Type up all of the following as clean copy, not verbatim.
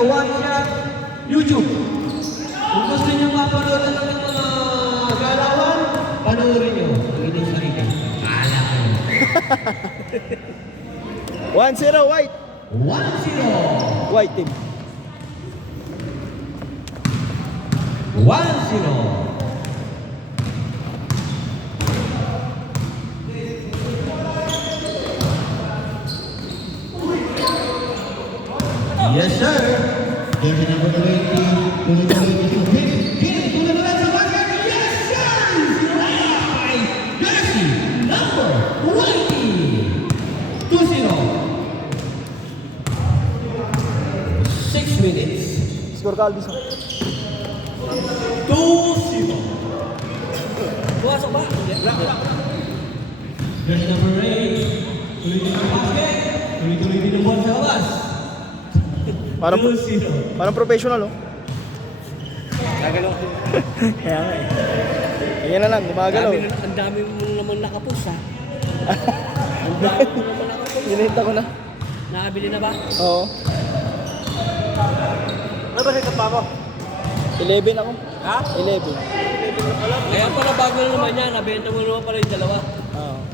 sa One Shot YouTube. Kung gusto nyo mapanood ng mga galawan, panoorin nyo ang inyong sarili. Alam ko. 1-0 white. 1-0. White team. 1-0. Yes, sir. Jersey number 20. Yes, sir. Jersey number 20. 2-0. 6 minutes. Score ka, Alvis. 2-0. Pumasok ba? Jersey number 8. Tuloy-tuloy ang basket. Tuloy-tuloy din ang bola sa labas. Parang professional, oh. Gagalaw ko. Kaya nga eh. Ayan na lang, gumagalaw. Ang dami mo naman nakapos, ha? Ang dami mo naman nakapos. Hinihita ko na. Nakabili na ba? Oo. Ano ba ka pa mo? 11 ako. Ha? 11. Kaya pala bago na naman yan. Nabenta mo naman pala yung dalawa. Oo.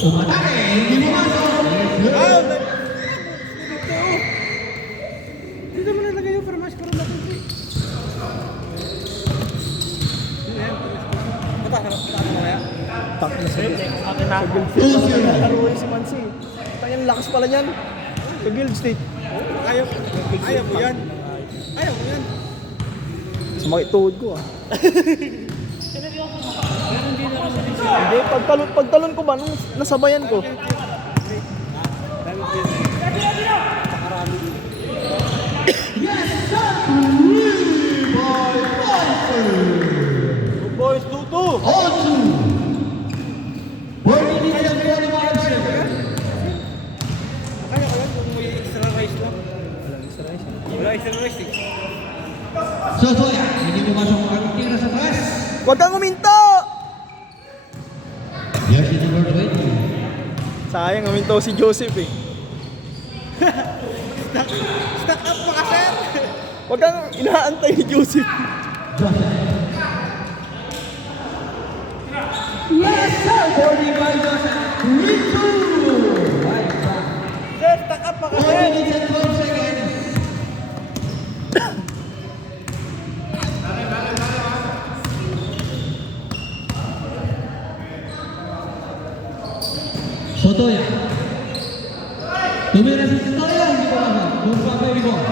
Umatake, hindi mo masok. Dito mo nalagay yung farmash para natin. Tak na sa Guild State. Naruhin si Mansi. Tanyang lakas pala niyan. Sa Guild State. Ayaw mo yan. Ayaw mo yan. Sumakit tuhod ko, ah. Pero hindi na kasi rin siya. Hindi, pagtalon ko ba, nung nasabayan ko. Boys, tuto! Ocho. Working in the 45 seconds. Kaya ko yan kung may extra rice lang. Wala extra rice eh. Sosoya, hindi mo masok ang tira sa press. Huwag kang uminto! Jersey number 20. Sayang, uminto si Joseph eh. Stack up pa kasi! Huwag kang inaantay ni Joseph. Joseph. Yes, sir. 45 Joseph. 3-2. Right back. Sir, stack up pa 4 kasi! minutes and 12 seconds. Sotoya. Tumira sa Sotoya, hindi ko alam. Doon pa kay Igor.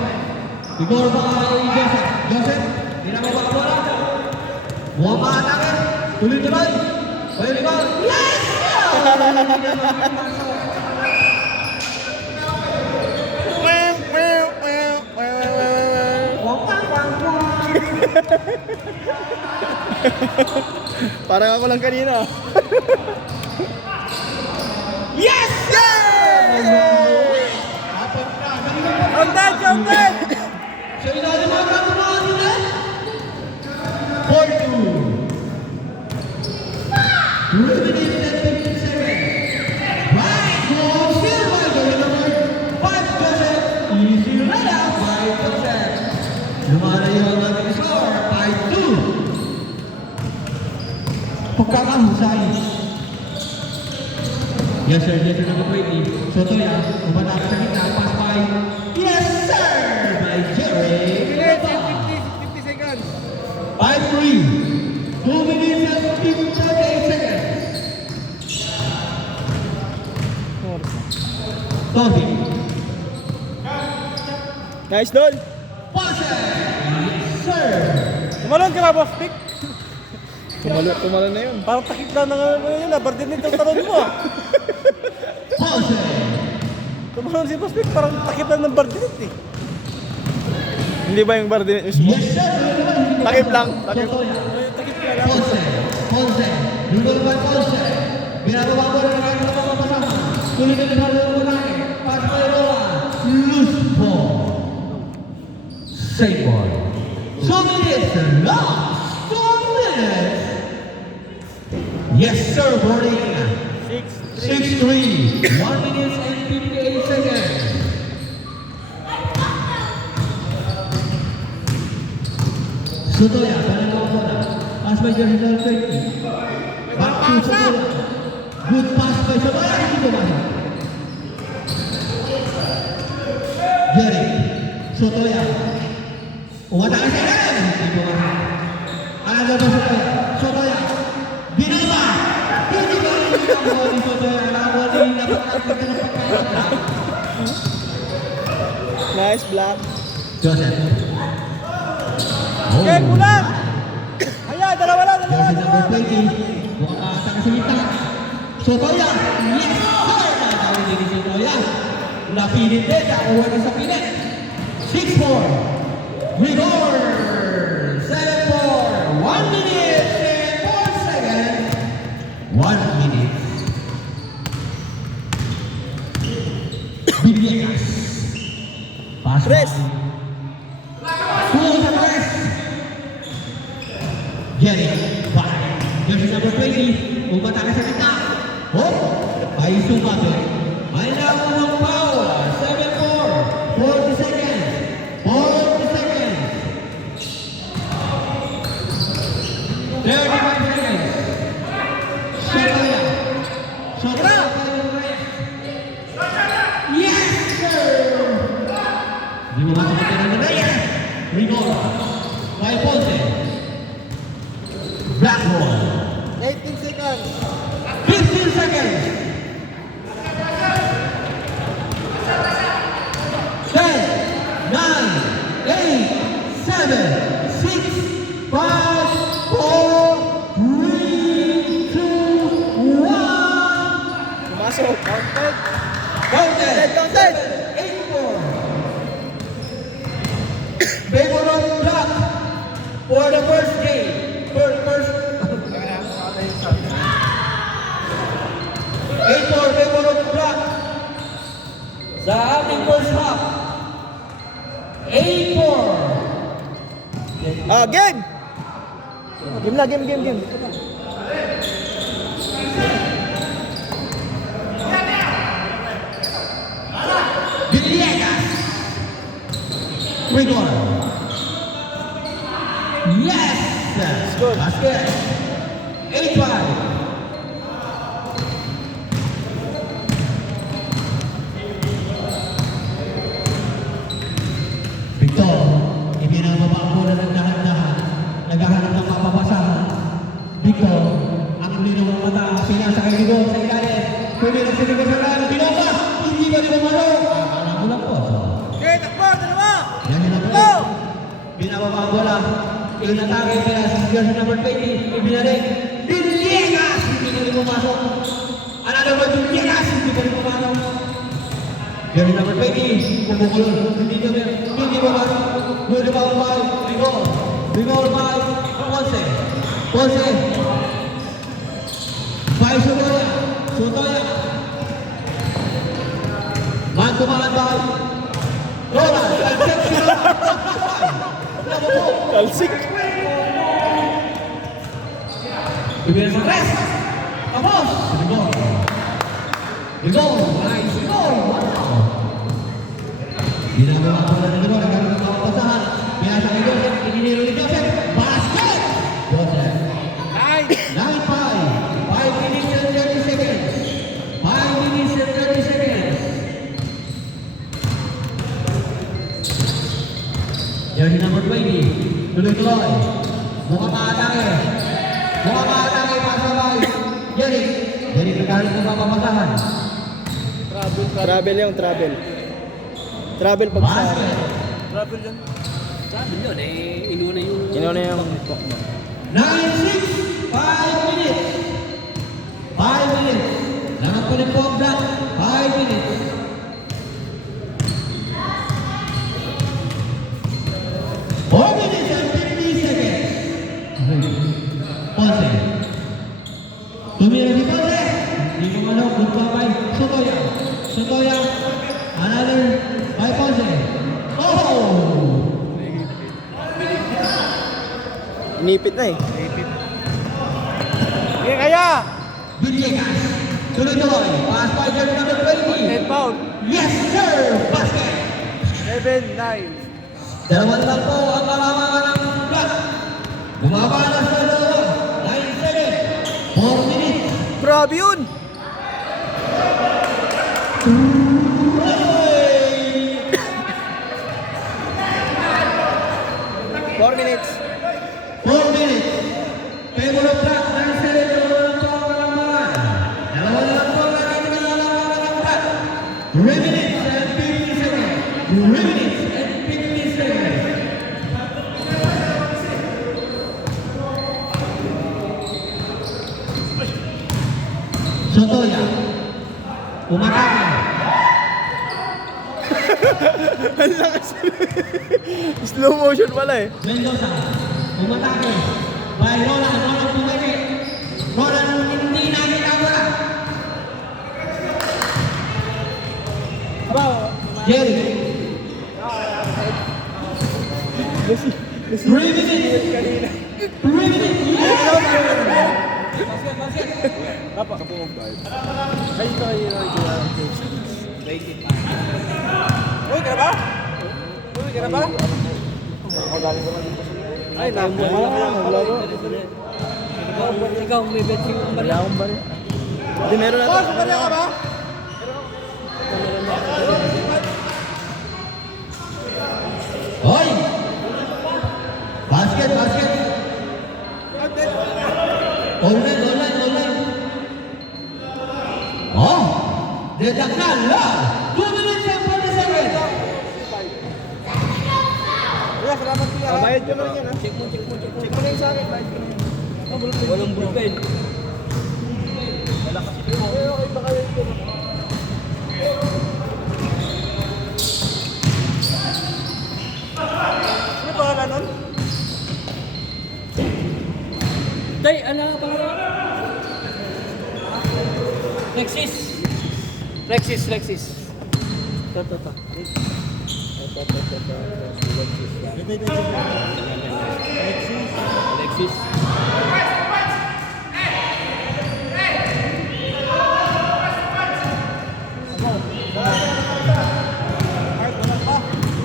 Igor pa kay Joseph. Joseph, hindi na mapakabola. Buha pa atake. Tuloy-tuloy. Kaya Igor. Yes! Parang ako lang kanina. Yes! Counted! So inaali mo ang katumaan nila? 4-2. 2 minutes and 15 seconds. Right goal, still by goal number 5 Joseph. Easy right out by Joseph. Lumalayo ang ating score, 5-2. Pagkakahusay. Yes sir, yes sir, number 20. Sotoya, umatake sa gitna, pass by. Yes sir! By Jerry. 50 seconds. 5-3. 2 minutes and 58 seconds. Tohi. Nice, Don. Pase! Yes sir! Tumalon ka ba, boss pick? Tumalo na yun. Parang takip lang ng ano yun, bardin nito talon mo. Pase! Tumalon si boss pick, parang takip lang ng bardin eh. Hindi ba yung Bardinet mismo? Yes sir! Takip lang. Takip. Sotoya. Takip ka lang. Ponce. Lulo naman Ponce. Binababa ko na ng mga kapasama. Tuloy na naman ng Munake. Pass by Roa. Loose ball. Save ball. 2 minutes. Last 2 minutes. Yes sir, boarding. 6-3. 6-3. 1 minute and 58 seconds. Sotoya, pangalawang bola. Pass by jersey number 20. Back to Sotoya. Good pass by Sotoya. Hindi pumasok. Jerry. Sotoya. Umatake sa ilalim. Hindi pumasok. Alaga ba Sotoya? Sotoya. Binaba. Hindi ba rin nakakuha ni Sotoya? Nakakuha ni napakapagod ng pagkakata. Nice block. Joseph. Okay, kulang! Ayan, dalawa lang, Jersey number 20. Mukhang makakataka sa minta. Sotoya. Yes, sir! Nakakawin din ni Sotoya. Napilit din. Nakuha na sa pilit. 6-4. Rigor. 7-4. 1 minute and 4 seconds. 1 minute. Villegas. Pass. Tres. Pull sa tres. Jerry. Back. Jersey number 20. Umatake sa kita. Oh. Ay sumabi. May nakuha foul. 7-4. 40 seconds. 40 seconds. 35 seconds. Sotoya. Sotoya. Yes, sir! Di mo masuk ke dalam Reyes. Rigor. By Ponce. Black ball. 18 seconds. 15 seconds. 10, 9, 8, 7, 6, 5, 4, 3, 2, 1. Pumasok. Counted. Counted. Counted. 8-4. Begoron block for the first game. First. 8-4, Begoron block sa ating first half. 8-4. Game! Game na, game. Villegas. Rigor. Yes! Good. Basket. 8-5. Victor, ibinababa ang bola ng dahan-dahan. Naghahanap ng mapapasahan. Victor, ang linaw ng mata, pinasa kay Rigor sa ilalim. Pwede na sinigas sa lalim, binoba! Hindi ba rin umano? Akala ko lang po. Okay, takbo, dalawa! Yan yung Go! number 8. Binababa ang bola. Inatake kaya sa jersey number 20. Ibinalik. Villegas! Hindi na rin pumasok. Another one, Villegas! Hindi na rin pumasok. Jersey number 20. Kumukulong. Hindi pumasok. Good rebound by Rigor. Rigor by Ponce. Ponce. By Sotoya. Sotoya. Man to man by Roland. Check sila. Kalsik. Ibigay sa tres. Tapos. Rigor. Rigor. Nice. Rigor. Wow. Ginagawa ko na ng Rigor. Nagkaroon ng papasahan. Pinasa kay Joseph. Ininiro ni Joseph. Basket! Joseph. 9-5. 5 minutes and 30 seconds. 5 minutes and 30 seconds. Jersey number 20. Tuloy-tuloy. Mukhang maatake. Pasabay. Jerry. Jerry nagkaroon ng papasahan. Travel yung travel. Travel pag sa... Basket. Travel yun. Sabi yun, inuna yung... Inuna yung... 9-6. 5 minutes. 5 minutes. Langat ko ng pop block. 5 minutes. Four minutes and 50 seconds. Ponce. Tumira si Ponce. Hindi mo manok. Good pa by Sotoya. Sotoya. Another by Ponce. Oh! Inipit na eh. Okay, kaya! Villegas. Tuloy-tuloy. Pass by jersey number 20. And foul. Yes, sir! Basket! 7-9. Dalawan lang po ang kalamangan ng Black. Bumabalas na dalawa. 9 seconds. 4 minutes. Grabe yun! Hey! 4 minutes. 4 minutes. Favor of Black. 9 seconds. Dalawa lang po ang kalamangan. Dalawa lang po ang ating kalamangan ng Black. 3 minutes and 50 seconds. 3 minutes and 50 seconds. Sotoya. Umatake. Ang lakas. Slow motion pala eh. Mendoza. Umatake. By Roland. Roland pumake. Roland hindi nakikawala. Jerry. 3 minutes. 3 minutes. Apa? Ay, ito ay Uy, ka na ba? Uy, ka na ba? Ay, naku mo lang. Naglaro. Ikaw, may bet yung Wala akong bari. Hindi, meron na ito. Bari ka ba? Hoy! Basket, basket. Online, online, online. Oh! Dedak na, la! 2 minutes and 40 seconds. Kuya, salamat kuya. Bayad ko na rin yan ha. Check mo na yung sa akin. Bayad ko na yan. walang bullpen. Okay, baka yun ko. Ano ba ka nun? Tay, ano pa nga? Lexis. Lexis. Ito. Lexis.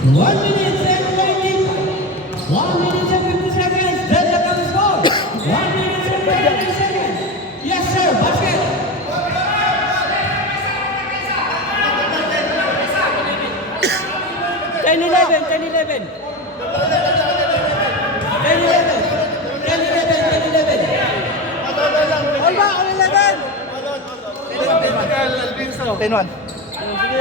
1 minute and 20. 1 minute and 50 seconds. Dedak ang score. 1 minute and 50 seconds. Yes, sir. Basket. Ten 11. All ba? All 11? 10-1. Sige,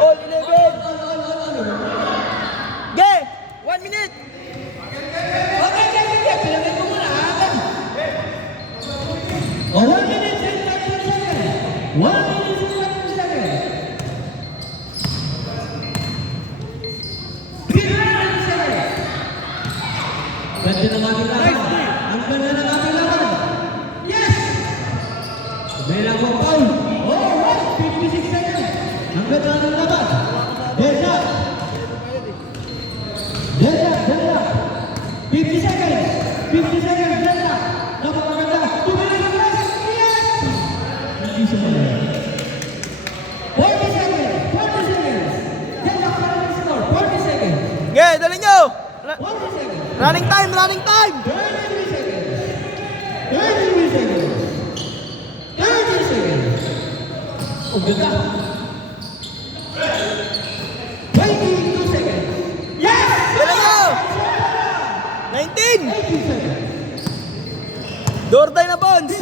All 11. Ge! 1 minute! Okay. Pinagay ko muna. Oh, 1 minute and 30 seconds. 1 minute and 30 seconds. 15 seconds. Ganda ng ating laban. Ang ganda ng ating laban. Yes! Bilang ko foul. Oh, right. 56 seconds. Ang ganda ng laban. Dedak. 50 seconds. 50 seconds. Dedak. Napakaganda. 2 minutes. Yes! Hindi sumali. 40 seconds. 40 seconds. Dedak para ng score. 40 seconds. Ge, dali nyo! 40 seconds. Running time! 33 seconds. 33 seconds. 30 seconds. Oh, ganda. 22 seconds. Yes! Dali nyo! 19! 18 seconds. Dorday na Bonds!